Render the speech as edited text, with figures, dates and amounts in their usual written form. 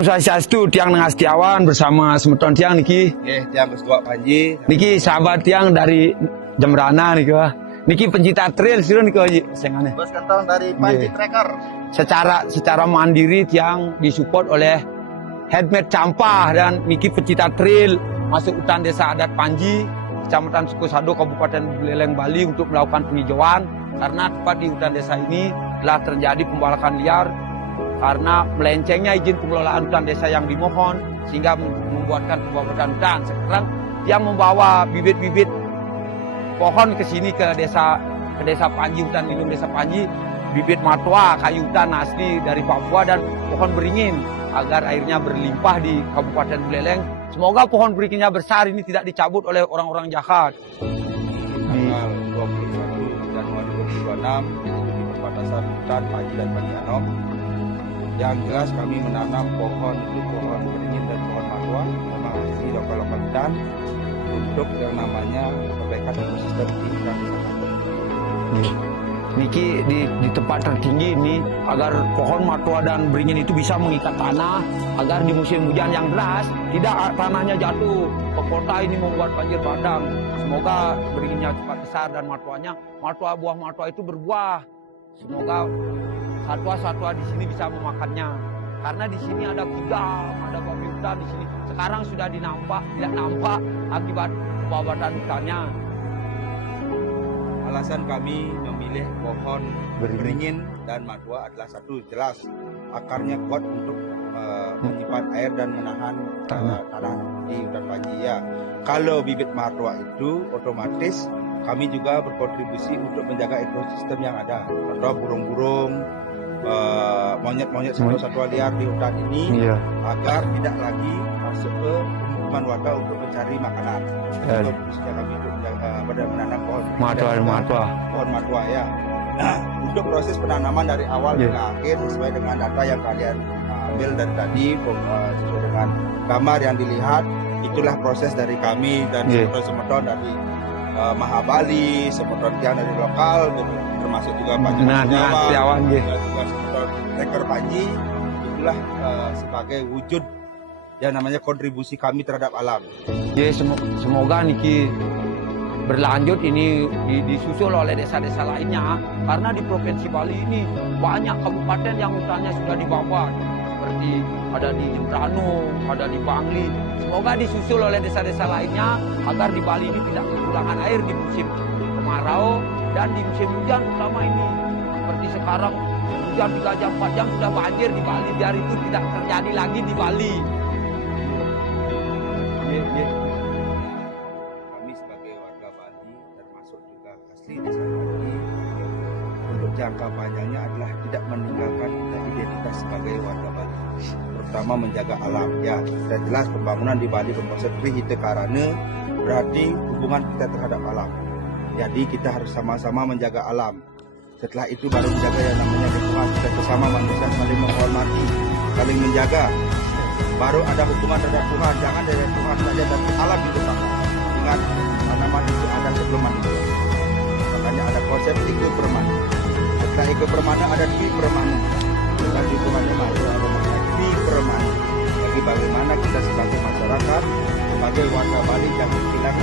Swastiastu Tiang Nengastiawan bersama semeton Tiang niki. Tiang Ketua Panji. Niki sahabat Tiang dari Jembrana niki. Niki pencinta trail sira niki sengane. Bos kantong dari Panji Tracker. Secara mandiri Tiang disupport oleh Headmate Campah dan niki pencinta trail masuk hutan desa adat Panji, Kecamatan Sukosado, Kabupaten Buleleng, Bali untuk melakukan penghijauan karena tepat di hutan desa ini telah terjadi pembalakan liar karena melencengnya izin pengelolaan hutan desa yang dimohon sehingga membuatkan pembakaran hutan. Sekarang dia membawa bibit-bibit pohon ke sini ke desa Panji, hutan lindung desa Panji, bibit matwa, kayu hutan asli dari Papua dan pohon beringin agar airnya berlimpah di Kabupaten Buleleng. Semoga pohon beringinnya besar ini tidak dicabut oleh orang-orang jahat. Tanggal 21 Januari 2026 di perbatasan hutan Panji dan Panji Anom. Yang jelas kami menanam pohon itu pohon beringin dan pohon matwa memang asli lokal hutan untuk yang namanya perbaikan ekosistem di hutan. Niki di tempat tertinggi ini agar pohon matwa dan beringin itu bisa mengikat tanah agar di musim hujan yang deras tidak tanahnya jatuh ke kota ini membuat banjir bandang. Semoga beringinnya cepat besar dan buah matwa itu berbuah. Semoga satwa-satwa di sini bisa memakannya. Karena di sini ada kidang, ada babi hutan di sini. Sekarang sudah tidak nampak akibat pembabatan hutannya. Alasan kami memilih pohon beringin dan matwa adalah satu, jelas akarnya kuat untuk menyimpan air dan menahan tanah di hutan Panji. Ya, kalau bibit matwa itu otomatis kami juga berkontribusi untuk menjaga ekosistem yang ada. Contoh burung-burung, monyet-monyet satwa-satwa liar di hutan ini agar tidak lagi masuk ke pemukiman warga untuk mencari makanan. Kontribusinya kami untuk pada menanam pohon matwa ya. Nah, untuk proses penanaman dari awal hingga akhir sesuai dengan data yang kalian ambil dari tadi, sesuai dengan gambar yang dilihat, itulah proses dari kami dan semeton dari Mahabali, semeton Tiang dari lokal, termasuk juga Panji Nengastiawan dan juga semeton Tracker Panji. Itulah sebagai wujud yang namanya kontribusi kami terhadap alam. Ya, semoga niki berlanjut ini disusul oleh desa-desa lainnya karena di Provinsi Bali ini banyak kabupaten yang hutannya sudah dibabat seperti ada di Jembrano, ada di Bangli. Semoga disusul oleh desa-desa lainnya agar di Bali ini tidak kekurangan air di musim kemarau dan di musim hujan selama ini. Seperti sekarang hujan 3 jam 4 jam sudah banjir di Bali, biar itu tidak terjadi lagi di Bali. Kami sebagai warga Bali termasuk juga asli desa Bali, untuk jangka panjangnya adalah tidak meninggalkan identitas sebagai warga Bali, terutama menjaga alam. Ya, sudah jelas pembangunan di Bali Komposit Hite Karane berarti hubungan kita terhadap alam. Jadi kita harus sama-sama menjaga alam. Setelah itu baru menjaga yang namanya lingkungan. Kita bersama manusia saling menghormati, saling menjaga. Baru ada hubungan terhadap Tuhan. Jangan dari Tuhan saja, tapi alam itu sama. Ingat, tanaman itu ada sebelum manusia. Makanya ada konsep ekopermana. Setelah ekopermana ada tripermana. Dan hitungannya masuk ada tripermana. Jadi bagaimana kita sebagai masyarakat, sebagai warga Bali yang kehilangan